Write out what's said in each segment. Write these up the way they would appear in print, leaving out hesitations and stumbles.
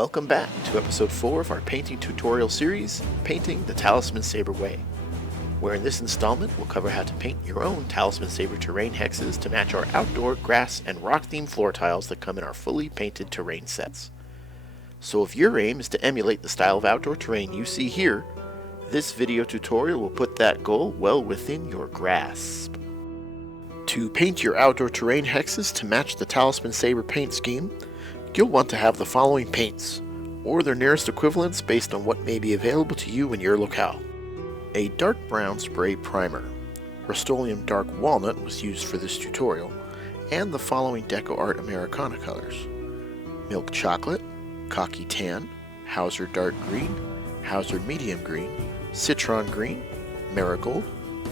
Welcome back to episode 4 of our painting tutorial series, Painting the Talisman Sabre Way, where in this installment we'll cover how to paint your own Talisman Sabre Terrain hexes to match our outdoor, grass, and rock-themed floor tiles that come in our fully painted terrain sets. So if your aim is to emulate the style of outdoor terrain you see here, this video tutorial will put that goal well within your grasp. To paint your outdoor terrain hexes to match the Talisman Sabre paint scheme, you'll want to have the following paints, or their nearest equivalents based on what may be available to you in your locale. A dark brown spray primer. Rust-Oleum Dark Walnut was used for this tutorial, and the following Deco Art Americana colors: Milk Chocolate, Khaki Tan, Hauser Dark Green, Hauser Medium Green, Citron Green, Marigold,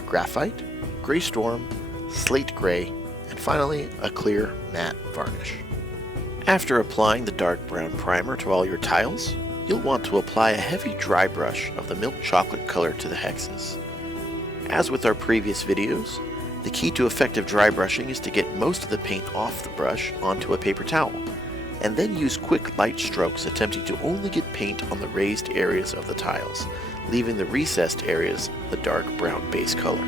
Graphite, Gray Storm, Slate Gray, and finally a clear matte varnish. After applying the dark brown primer to all your tiles, you'll want to apply a heavy dry brush of the milk chocolate color to the hexes. As with our previous videos, the key to effective dry brushing is to get most of the paint off the brush onto a paper towel, and then use quick light strokes attempting to only get paint on the raised areas of the tiles, leaving the recessed areas the dark brown base color.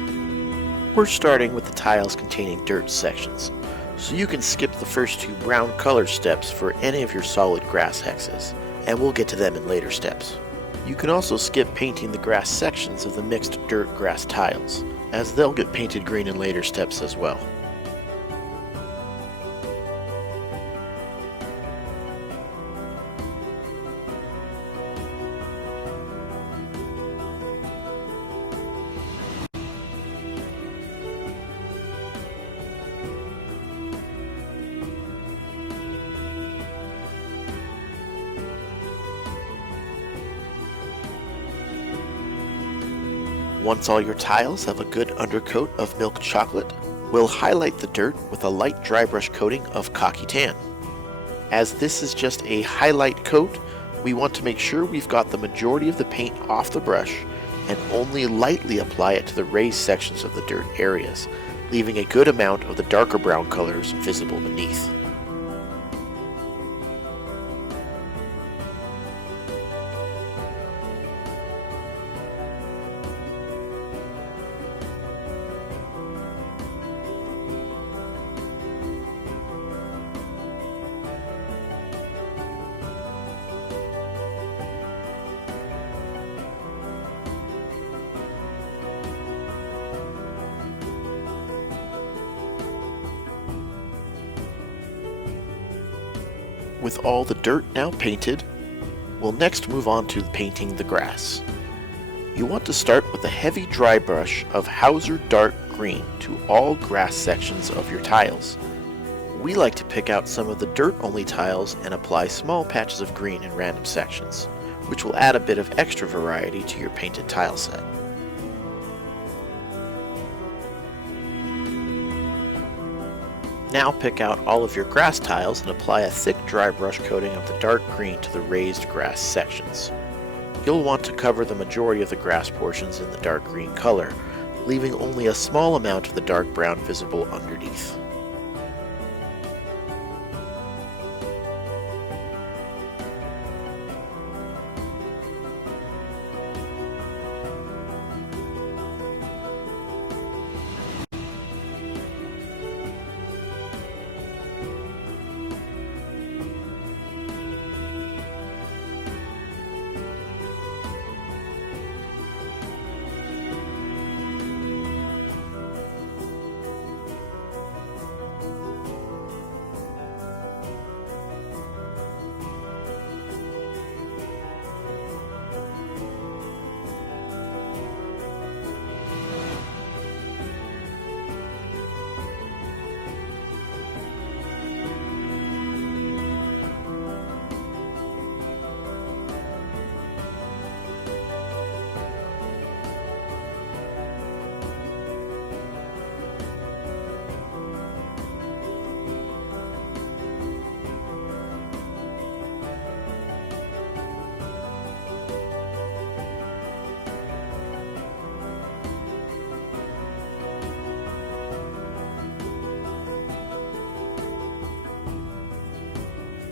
We're starting with the tiles containing dirt sections, so you can skip the first two brown color steps for any of your solid grass hexes, and we'll get to them in later steps. You can also skip painting the grass sections of the mixed dirt grass tiles, as they'll get painted green in later steps as well. Once all your tiles have a good undercoat of milk chocolate, we'll highlight the dirt with a light dry brush coating of Khaki Tan. As this is just a highlight coat, we want to make sure we've got the majority of the paint off the brush and only lightly apply it to the raised sections of the dirt areas, leaving a good amount of the darker brown colors visible beneath. With all the dirt now painted, we'll next move on to painting the grass. You want to start with a heavy dry brush of Hauser Dark Green to all grass sections of your tiles. We like to pick out some of the dirt-only tiles and apply small patches of green in random sections, which will add a bit of extra variety to your painted tile set. Now pick out all of your grass tiles and apply a thick dry brush coating of the dark green to the raised grass sections. You'll want to cover the majority of the grass portions in the dark green color, leaving only a small amount of the dark brown visible underneath.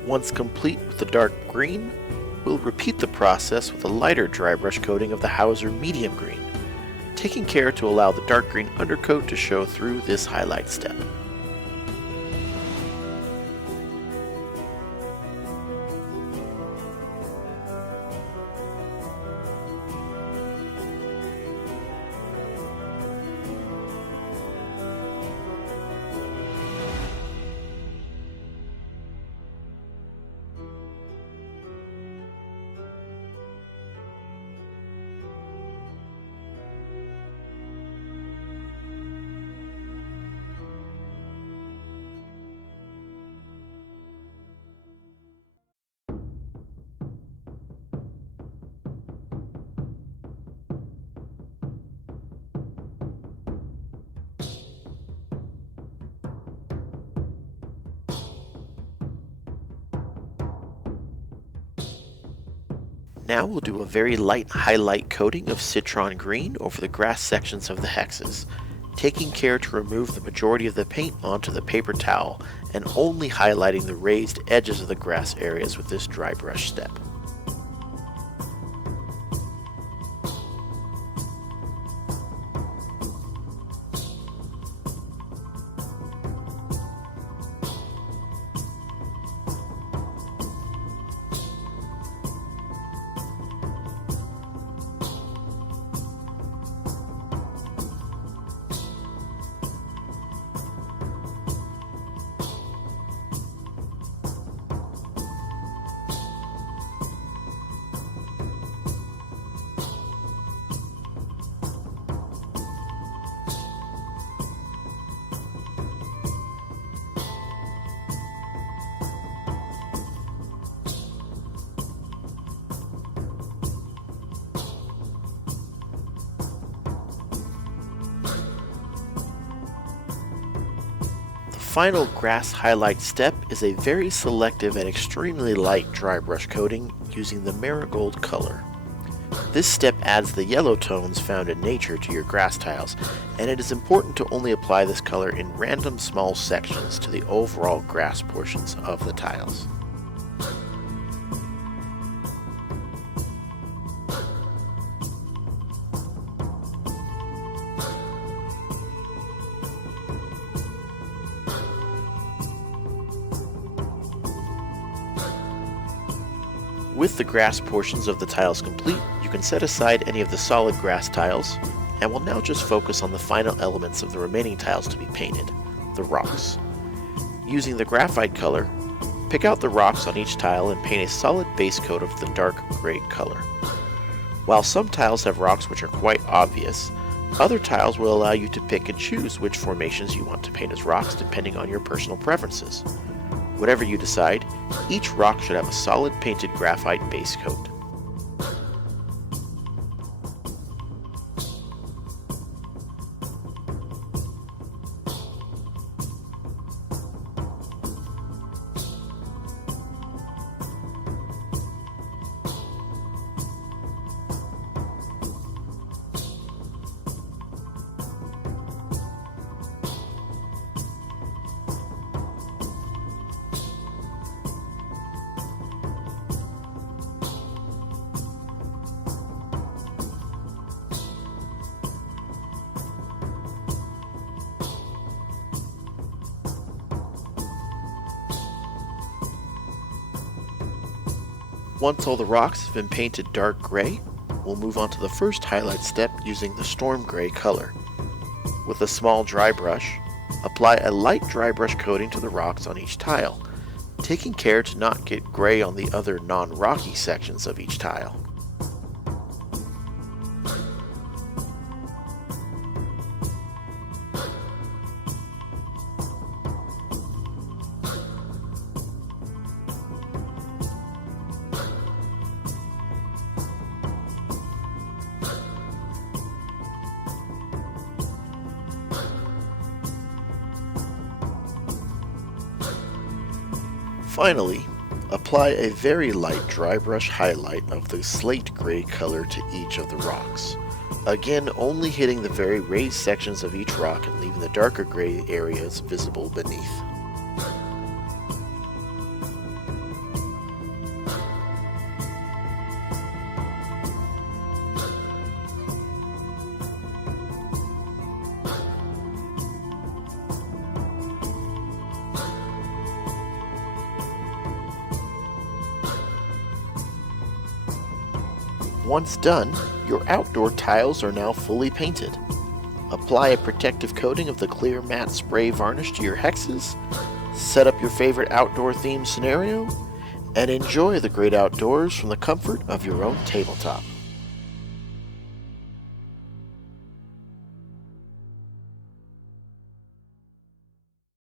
Once complete with the dark green, we'll repeat the process with a lighter dry brush coating of the Hauser medium green, taking care to allow the dark green undercoat to show through this highlight step. Now we'll do a very light highlight coating of citron green over the grass sections of the hexes, taking care to remove the majority of the paint onto the paper towel and only highlighting the raised edges of the grass areas with this dry brush step. The final grass highlight step is a very selective and extremely light dry brush coating using the marigold color. This step adds the yellow tones found in nature to your grass tiles, and it is important to only apply this color in random small sections to the overall grass portions of the tiles. With the grass portions of the tiles complete, you can set aside any of the solid grass tiles, and we'll now just focus on the final elements of the remaining tiles to be painted, the rocks. Using the graphite color, pick out the rocks on each tile and paint a solid base coat of the dark gray color. While some tiles have rocks which are quite obvious, other tiles will allow you to pick and choose which formations you want to paint as rocks depending on your personal preferences. Whatever you decide, each rock should have a solid painted graphite base coat. Once all the rocks have been painted dark gray, we'll move on to the first highlight step using the storm gray color. With a small dry brush, apply a light dry brush coating to the rocks on each tile, taking care to not get gray on the other non-rocky sections of each tile. Finally, apply a very light dry brush highlight of the slate gray color to each of the rocks. Again, only hitting the very raised sections of each rock and leaving the darker gray areas visible beneath. Once done, your outdoor tiles are now fully painted. Apply a protective coating of the clear matte spray varnish to your hexes, set up your favorite outdoor themed scenario, and enjoy the great outdoors from the comfort of your own tabletop.